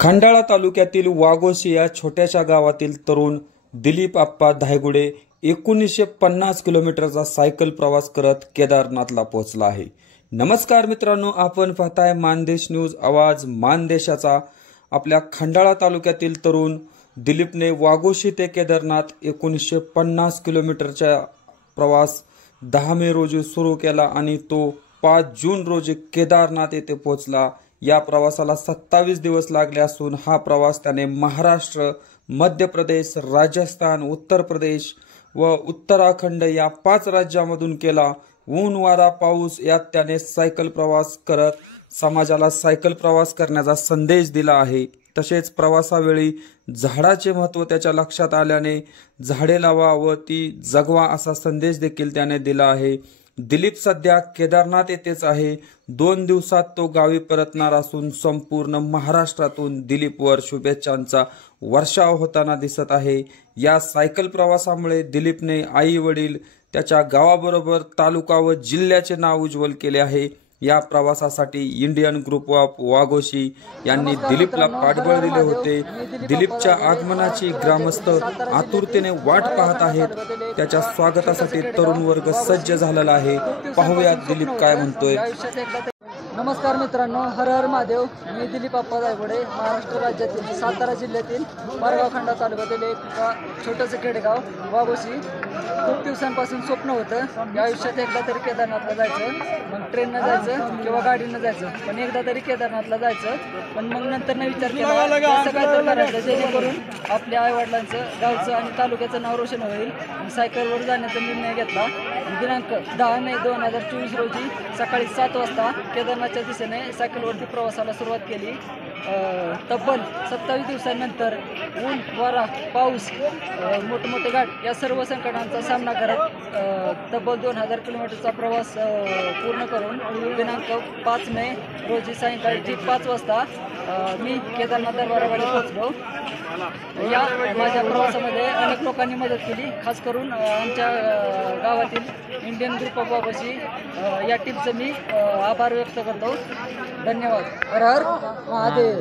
खंडाळा तालुक्यातील वाघोशी या छोट्याशा गावातील तरुण दिलीप आप्पा धायगुडे 1950 किलोमीटरचा सायकल प्रवास करत केदारनाथला पोहोचला आहे। नमस्कार मित्रांनो, आपण पाहताय मानदेश न्यूज आवाज मानदेशाचा। आपल्या खंडाळा तालुक्यातील तरुण दिलीपने वाघोशी ते केदारनाथ 1950 किलोमीटरचा प्रवास 10 मे रोजी सुरू केला आणि तो 5 जून रोजी केदारनाथ येथे पोहोचला। या प्रवासाला 27 दिवस लागले असून हा प्रवास त्याने महाराष्ट्र, मध्य प्रदेश, राजस्थान, उत्तर प्रदेश व उत्तराखंड या 5 राज्यांमधून केला। ऊन वारा पाऊस यात त्याने सायकल प्रवास करत समाजाला सायकल प्रवास करण्याचा संदेश दिला आहे। तसेच प्रवासावेळी झाडाचे महत्त्व त्याच्या लक्षात आल्याने झाडे लावा व ती जगवा असा संदेश देखील त्याने दिला आहे। दिलीप सध्या केदारनाथ येथेच आहे। 2 दिवसात तो गावी परतणार असून संपूर्ण महाराष्ट्रातून दिलीपवर शुभेच्छांचा वर्षाव होताना दिसत आहे। या सायकल प्रवासामुळे दिलीपने आई वडील त्याच्या गावाबरोबर तालुका व जिल्ह्याचे नाव उज्ज्वल केले आहे। या प्रवासासाठी इंडियन ग्रुप ऑफ वाघोशी यांनी दिलीपला पाठबळ दिले होते। दिलीपच्या आगमनाची ग्रामस्थ आतुरतेने वाट पाहत आहेत। त्याच्या स्वागतासाठी तरुण वर्ग सज्ज झालेला आहे। पाहूयात दिलीप काय म्हणतोय। नमस्कार मित्रांनो, हर हर महादेव। मी दिलीप आप्पा धायगुडे, महाराष्ट्र राज्यातील सातारा जिल्ह्यातील पारगाव खंडा तालुक्यातील एक छोटंसं खेडेगाव वाघोशी। खूप दिवसांपासून स्वप्न होतं या आयुष्यात एकदा तरी केदारनाथला जायचं। मग ट्रेननं जायचं किंवा गाडीनं जायचं, पण एकदा तरी केदारनाथला जायचं। पण मग नंतर विचार केला असं काय तर करायचं जेणेकरून आपल्या आईवडिलांचं, गावचं आणि तालुक्याचं नाव रोशन होईल। सायकलवर जाण्याचा निर्णय घेतला। दिनांक 10 मे 2024 रोजी सकाळी 7 वाजता केदारनाथच्या दिशेने सायकलवरती प्रवासाला सुरुवात केली। तब्बल 27 दिवसांनंतर ऊन वारा पाऊस मोठमोठे घाट या सर्व संकटांचा सामना करत तब्बल 2000 किलोमीटरचा प्रवास पूर्ण करून दिनांक 5 मे रोजी सायंकाळी ठीक 5 वाजता मी केदारनाथ दरबाराकडे पोहोचलो। या माझ्या प्रवासामध्ये अनेक लोकांनी मदत केली, खास करून आमच्या गावातील इंडियन ग्रुप ऑफ वाघोशी या टीमचं मी आभार व्यक्त करतो। धन्यवाद। हर हर महादेव।